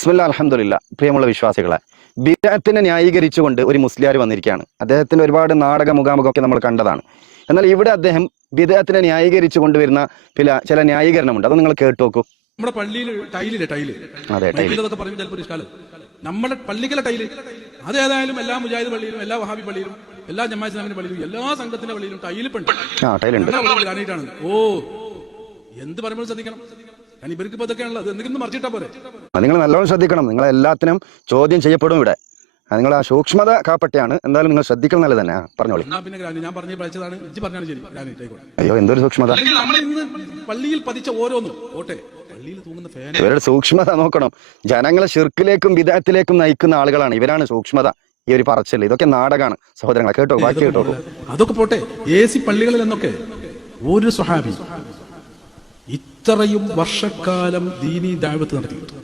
ബിസ്മില്ലാ അൽഹംദുലില്ലാ. പ്രിയമുള്ള വിശ്വാസികളെ, ബിദ്അത്തിനെ ന്യായീകരിച്ചുകൊണ്ട് ഒരു മുസ്ലിയാർ വന്നിരിക്കുകയാണ്. അദ്ദേഹത്തിന്റെ ഒരുപാട് നാടക മുഖാമുഖമൊക്കെ നമ്മൾ കണ്ടതാണ്. എന്നാൽ ഇവിടെ അദ്ദേഹം ബിദ്അത്തിനെ ന്യായീകരിച്ചു കൊണ്ടുവരുന്ന ചില ന്യായീകരണമുണ്ട്. അത് നിങ്ങൾ കേട്ടു നോക്കൂ. നമ്മുടെ പള്ളിയിൽ ടൈലില്ലേ, ടൈല് ഇതൊക്കെ പറയുമ്പോൾ ചിലപ്പോൾ ഇഷ്കാലം നമ്മുടെ പള്ളിക്കലെ ടൈല് അതേതായാലും എല്ലാ മുജാഹിദ് പള്ളിയിലും എല്ലാ വഹാബി പള്ളിയിലും എല്ലാ ജമാഅത്ത് ഇസ്ലാമിന്റെ പള്ളിയിലും എല്ലാ സംഘത്തിന്റെ പള്ളിയിലും ടൈലുണ്ട്. ഗ്രാനൈറ്റാണ്. ഓ, എന്ത് പറയുമ്പോൾ ശ്രദ്ധിക്കണം. ഞാൻ ഇവർക്ക് ഇപ്പൊ ഇതൊക്കെയാണല്ലോ, അത് എന്തെങ്കിലും മറിച്ചിട്ടാ പോരെ. നിങ്ങൾ നല്ലോണം ശ്രദ്ധിക്കണം. നിങ്ങൾ എല്ലാത്തിനും ചോദ്യം ചെയ്യപ്പെടും ഇവിടെ. നിങ്ങൾ ആ സൂക്ഷ്മത കാപ്പട്ടെയാണ്. എന്തായാലും നിങ്ങൾ ശ്രദ്ധിക്കണം നല്ലത് തന്നെ. പറഞ്ഞോളൂ. പിന്നെ ഞാൻ പറഞ്ഞു പഠിച്ചതാണ്, ഇജ്ജ് പറഞ്ഞാണ് ശരി. അയ്യോ, എന്തൊരു സൂക്ഷ്മത. നമ്മളിന്ന് പള്ളിയിൽ പതിച്ച ഓരോന്നും ഓട്ടെ, പള്ളിയിൽ തൂങ്ങുന്ന ഫാൻ, ഇവരുടെ സൂക്ഷ്മത നോക്കണം. ജനങ്ങളെ ശിർക്കിലേക്കും ബിദ്അത്തിലേക്കും നയിക്കുന്ന ആളുകളാണ് ഇവരാണ് സൂക്ഷ്മത. ഈ ഒരു പറച്ചില്ല ഇതൊക്കെ നാടകമാണ് സഹോദരങ്ങളെ. കേട്ടോ, ബാക്കി കേട്ടോ. അതൊക്കെ പോട്ടെ. AC പള്ളികളിൽ എന്നൊക്കെ ഒരു സ്വഹാബി ഇത്രയും വർഷക്കാലം ദീനീ ദഅവത്ത് നടത്തിയിട്ട്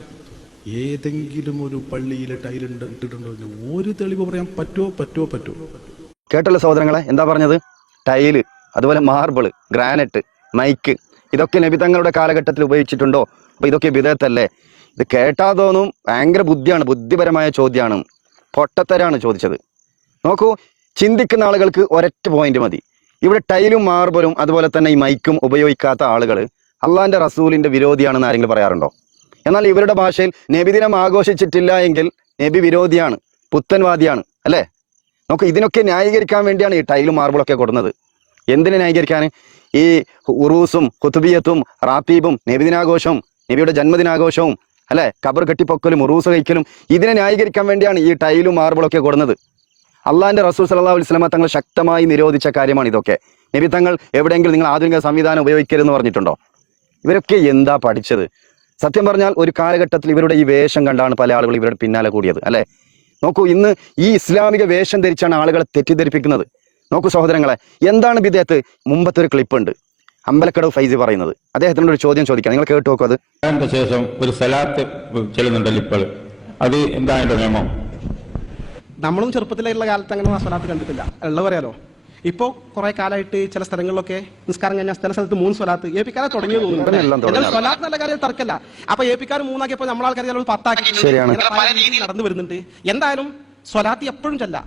ഏതെങ്കിലും ഒരു പള്ളിയിൽ ടൈലുണ്ട് ഇട്ടിട്ടുണ്ടോ? ഒരു തെളിവ് പറയാൻ പറ്റുമോ? കേട്ടല്ലോ സഹോദരങ്ങളെ, എന്താ പറഞ്ഞത്? ടൈല്, അതുപോലെ മാർബിള്, ഗ്രാനൈറ്റ്, മൈക്ക്, ഇതൊക്കെ നബി തങ്ങളുടെ കാലഘട്ടത്തിൽ ഉപയോഗിച്ചിട്ടുണ്ടോ? അപ്പൊ ഇതൊക്കെ ബിദ്അത്തല്ലേ? ഇത് കേട്ടാ തോന്നും ഭയങ്കര ബുദ്ധിയാണ്, ബുദ്ധിപരമായ ചോദ്യമാണ്, പൊട്ടത്തരാണ് ചോദിച്ചത്. നോക്കൂ, ചിന്തിക്കുന്ന ആളുകൾക്ക് ഒരൊറ്റ പോയിന്റ് മതി. ഇവിടെ ടൈലും മാർബിളും അതുപോലെ തന്നെ ഈ മൈക്കും ഉപയോഗിക്കാത്ത ആളുകൾ അള്ളാന്റെ റസൂലിന്റെ വിരോധിയാണെന്ന് ആരെങ്കിലും പറയാറുണ്ടോ? എന്നാൽ ഇവരുടെ ഭാഷയിൽ നബിദിനം ആഘോഷിച്ചിട്ടില്ല എങ്കിൽ നബി വിരോധിയാണ്, പുത്തൻവാദിയാണ്, അല്ലേ? നോക്കൂ, ഇതിനൊക്കെ ന്യായീകരിക്കാൻ വേണ്ടിയാണ് ഈ ടൈലും മാർബിളൊക്കെ കൊടുക്കുന്നത്. എന്തിനു ന്യായീകരിക്കാൻ? ഈ ഉറൂസും ഖുതുബിയത്തും റാത്തീബും നബിദിനാഘോഷവും നബിയുടെ ജന്മദിനാഘോഷവും, അല്ലെ, ഖബർ കെട്ടിപ്പൊക്കലും ഉറൂസ് കഴിക്കലും, ഇതിനെ ന്യായീകരിക്കാൻ വേണ്ടിയാണ് ഈ ടൈലും മാർബിളൊക്കെ കൊടുക്കുന്നത്. അള്ളാന്റെ റസൂൽ സല്ലല്ലാഹു അലൈഹി വസല്ലമ തങ്ങൾ ശക്തമായി നിരോധിച്ച കാര്യമാണ് ഇതൊക്കെ. നബി തങ്ങൾ എവിടെയെങ്കിലും നിങ്ങൾ ആധുനിക സംവിധാനം ഉപയോഗിക്കരുതെന്ന് പറഞ്ഞിട്ടുണ്ടോ? ഇവരൊക്കെ എന്താ പഠിച്ചത്? സത്യം പറഞ്ഞാൽ ഒരു കാലഘട്ടത്തിൽ ഇവരുടെ ഈ വേഷം കണ്ടാണ് പല ആളുകൾ ഇവരുടെ പിന്നാലെ കൂടിയത്, അല്ലെ? നോക്കൂ, ഇന്ന് ഈ ഇസ്ലാമിക വേഷം ധരിച്ചാണ് ആളുകളെ തെറ്റിദ്ധരിപ്പിക്കുന്നത്. നോക്കൂ സഹോദരങ്ങളെ, എന്താണ് ബിദ്അത്ത്? മുമ്പത്തെ ഒരു ക്ലിപ്പ് ഉണ്ട്, അമ്പലക്കടവ് ഫൈസി പറയുന്നത്. അദ്ദേഹത്തിനോട് ഒരു ചോദ്യം ചോദിക്കാം, നിങ്ങൾ കേട്ടു നോക്കൂ. അത് ശേഷം ഒരു സലാത്ത് ചെല്ലുന്നുണ്ടല്ലോ ഇപ്പോൾ, അത് എന്താ അതിന്റെ നിയമം? നമ്മളും ചെറുപ്പത്തിലുള്ള കാലത്ത് അങ്ങനെ സ്വലാത്ത് കണ്ടിട്ടില്ല, ഉള്ള പറയാലോ. ഇപ്പോൾ കുറെ കാലമായിട്ട് ചില സ്ഥലങ്ങളിലൊക്കെ നിസ്കാരം കഴിഞ്ഞാൽ ചില സ്ഥലത്ത് 3 സ്വലാത്ത് ഏപ്പിക്കാരെ തുടങ്ങിയത് തോന്നുന്നു. സ്വലാത്ത് നല്ല കാര്യം തർക്കല്ല. അപ്പൊ ഏപ്പിക്കാർ 3 നമ്മൾ ആൾക്കാർ 10 നടന്നു വരുന്നുണ്ട്. എന്തായാലും സ്വലാത്ത് എപ്പോഴും ചെല്ല,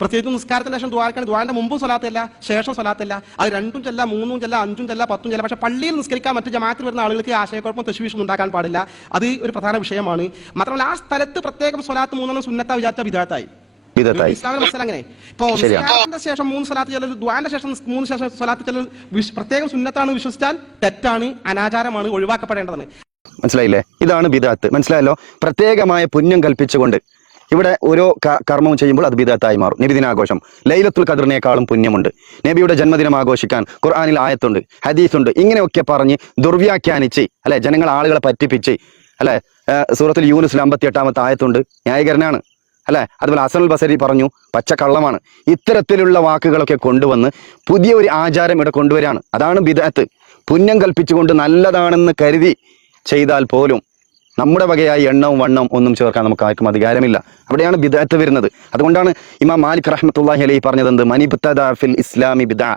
പ്രത്യേകിച്ച് നിസ്കാരത്തിന് ശേഷം ദ്വാരക്കാണ്. ദ്വാരന്റെ മുമ്പും സ്വലാത്തല്ല, ശേഷം സ്വലാത്തല്ല. അത് 2ഉം ചെല്ല, 3ഉം ചെല്ല, 5ഉം ചെല്ല, 10ഉം ചെല്ല. പക്ഷെ പള്ളിയിൽ നിസ്കരിക്കാൻ മറ്റു ജമാഅത്തിൽ വരുന്ന ആളുകൾക്ക് ആശയക്കുഴപ്പം തശ്വീഷും ഉണ്ടാക്കാൻ പാടില്ല. അത് ഒരു പ്രധാന വിഷയമാണ്. മാത്രമല്ല ആ സ്ഥലത്ത് പ്രത്യേകം സ്വലാത്ത് 3 സുന്നത്താ വിചാരിച്ച ബിദ്അത്തായി. ഇസ്ലാമിന്റെ മസല അങ്ങനെ. ഇപ്പൊ നിസ്കാരത്തിന്റെ ശേഷം 3 സ്വലാത്ത് ചെല്ലൽ, ദ്വാന്റെ ശേഷം 3 ശേഷം സ്വലാത്ത് ചെല്ലൽ പ്രത്യേകം സുന്നത്താണ് വിശ്വസിച്ചാൽ തെറ്റാണ്, അനാചാരമാണ്, ഒഴിവാക്കപ്പെടേണ്ടതാണ്. മനസ്സിലായില്ലേ? ഇതാണ് ബിദ്അത്ത്. മനസ്സിലായല്ലോ? പ്രത്യേകമായ പുണ്യം കൽപ്പിച്ചുകൊണ്ട് ഇവിടെ ഓരോ കർമ്മവും ചെയ്യുമ്പോൾ അത് ബിദ്അത്തായി മാറും. നബിദിനാഘോഷം ലൈലത്തുൽ ഖദ്റിനേക്കാളും പുണ്യമുണ്ട്. നബിയുടെ ജന്മദിനം ആഘോഷിക്കാൻ ഖുർആനിൽ ആയത്തുണ്ട്, ഹദീസുണ്ട്. ഇങ്ങനെയൊക്കെ പറഞ്ഞ് ദുർവ്യാഖ്യാനിച്ച്, അല്ലെ, ആളുകളെ പറ്റിപ്പിച്ച്, അല്ലെ, സൂറത്തുൽ യൂനുസിൽ 58-ാമത്തെ ആയത്തുണ്ട്, ന്യായീകരണമാണ്, അല്ലെ. അതുപോലെ ഹസനുൽ ബസരി പറഞ്ഞു പച്ചക്കള്ളമാണ്. ഇത്തരത്തിലുള്ള വാക്കുകളൊക്കെ കൊണ്ടുവന്ന് പുതിയ ഒരു ആചാരം ഇവിടെ കൊണ്ടുവരികയാണ്. അതാണ് ബിദ്അത്ത്. പുണ്യം കൽപ്പിച്ചുകൊണ്ട് നല്ലതാണെന്ന് കരുതി ചെയ്താൽ പോലും നമ്മുടെ വകയായി എണ്ണവും വണ്ണവും ഒന്നും ചേർക്കാൻ നമുക്ക് ആർക്കും അധികാരമില്ല. അവിടെയാണ് ബിദ്അത്ത് വരുന്നത്. അതുകൊണ്ടാണ് ഇമാം മാലിക് റഹ്മത്തുള്ളാഹി അലൈഹി പറഞ്ഞത് എന്ത്? മനിബ്തദഅ ഫിൽ ഇസ്ലാമി ബിദ്അ.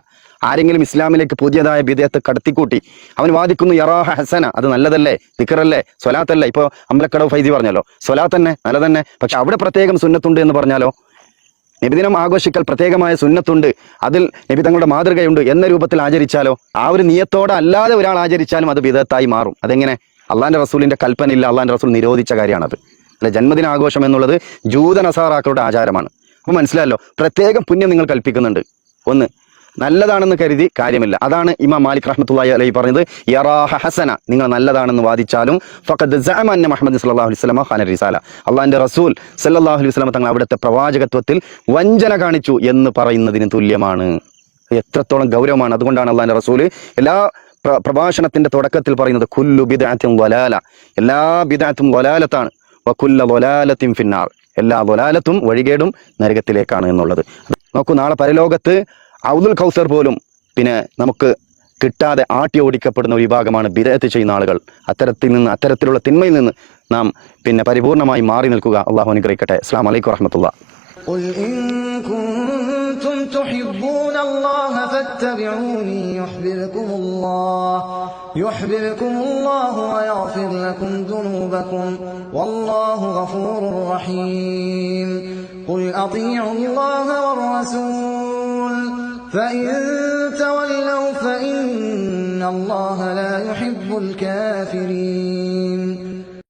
ആരെങ്കിലും ഇസ്ലാമിലേക്ക് പുതിയതായ ബിദ്അത്ത് കടത്തിക്കൂട്ടി അവൻ വാദിക്കുന്നു യറാഹ ഹസന, അത് നല്ലതല്ലേ, ദിക്റല്ലേ, സ്വലാത്തല്ലേ. ഇപ്പൊ അമ്പലക്കടവ് ഫൈസി പറഞ്ഞല്ലോ, സ്വലാത്ത് തന്നെ നല്ലതന്നെ, പക്ഷെ അവിടെ പ്രത്യേകം സുന്നത്തുണ്ട് എന്ന് പറഞ്ഞാലോ? നബിദിനം ആഘോഷിക്കൽ പ്രത്യേകമായ സുന്നത്തുണ്ട്, അതിൽ നബി തങ്ങളുടെ മാതൃകയുണ്ട് എന്ന രൂപത്തിൽ ആചരിച്ചാലോ? ആ ഒരു നിയത്തോടെ അല്ലാതെ ഒരാൾ ആചരിച്ചാലും അത് ബിദ്അത്തായി മാറും. അതെങ്ങനെ? അള്ളാന്റെ റസൂലിന്റെ കൽപ്പനയില്ല, അള്ളാന്റെ റസൂൽ നിരോധിച്ച കാര്യമാണത്. അല്ലെ, ജന്മദിനാഘോഷം എന്നുള്ളത് ജൂത നസാറാക്കളുടെ ആചാരമാണ്. അപ്പൊ മനസ്സിലായല്ലോ? പ്രത്യേകം പുണ്യം നിങ്ങൾ കൽപ്പിക്കുന്നുണ്ട്, ഒന്ന് നല്ലതാണെന്ന് കരുതി കാര്യമില്ല. അതാണ് ഇമാം മാലിക് റഹ്മത്തുള്ളാഹി അലൈഹി പറഞ്ഞത് യറാഹ ഹസന, നിങ്ങൾ നല്ലതാണെന്ന് വാദിച്ചാലും ഫഖദ് സഅമ അന്ന മുഹമ്മദ് സല്ലല്ലാഹു അലൈഹി വസല്ലം ഖാന റിസാല, അള്ളാന്റെ റസൂൽ സല്ലല്ലാഹു അലൈഹി വസല്ലം തങ്ങൾ അവിടുത്തെ പ്രവാചകത്വത്തിൽ വഞ്ചന കാണിച്ചു എന്ന് പറയുന്നതിന് തുല്യമാണ്. എത്രത്തോളം ഗൗരവമാണ്. അതുകൊണ്ടാണ് അള്ളാന്റെ റസൂൽ എല്ലാ പ്രഭാഷണത്തിന്റെ തുടക്കത്തിൽ പറയുന്നത് കുല്ലു ബിദ്അത്തിൻ ളലാല, എല്ലാ ബിദ്അത്തും ളലാലത്താണ്, വകുല്ലു ളലാലത്തിൻ ഫിന്നാർ, എല്ലാ ളലാലത്തും വഴികേടും നരകത്തിലേക്കാണ് എന്നുള്ളത്. നോക്കൂ, നാളെ പരലോകത്ത് ഔദുൽ കൗസർ പോലും പിന്നെ നമുക്ക് കിട്ടാതെ ആട്ടി ഓടിക്കപ്പെടുന്ന ഒരു വിഭാഗമാണ് ബിദ്അത്ത് ചെയ്യുന്ന ആളുകൾ. അത്തരത്തിലുള്ള തിന്മയിൽ നിന്ന് നാം പിന്നെ പരിപൂർണമായി മാറി നിൽക്കുക. അള്ളാഹു അനുഗ്രഹിക്കട്ടെ. അസ്സലാമു അലൈക്കും വറഹ്മത്തുള്ളാഹി. قل إن كنتم تحبون الله فاتبعوني يحببكم الله ويغفر لكم ذنوبكم والله غفور رحيم قل أطيعوا الله والرسول فإن تولوا فإن الله لا يحب الكافرين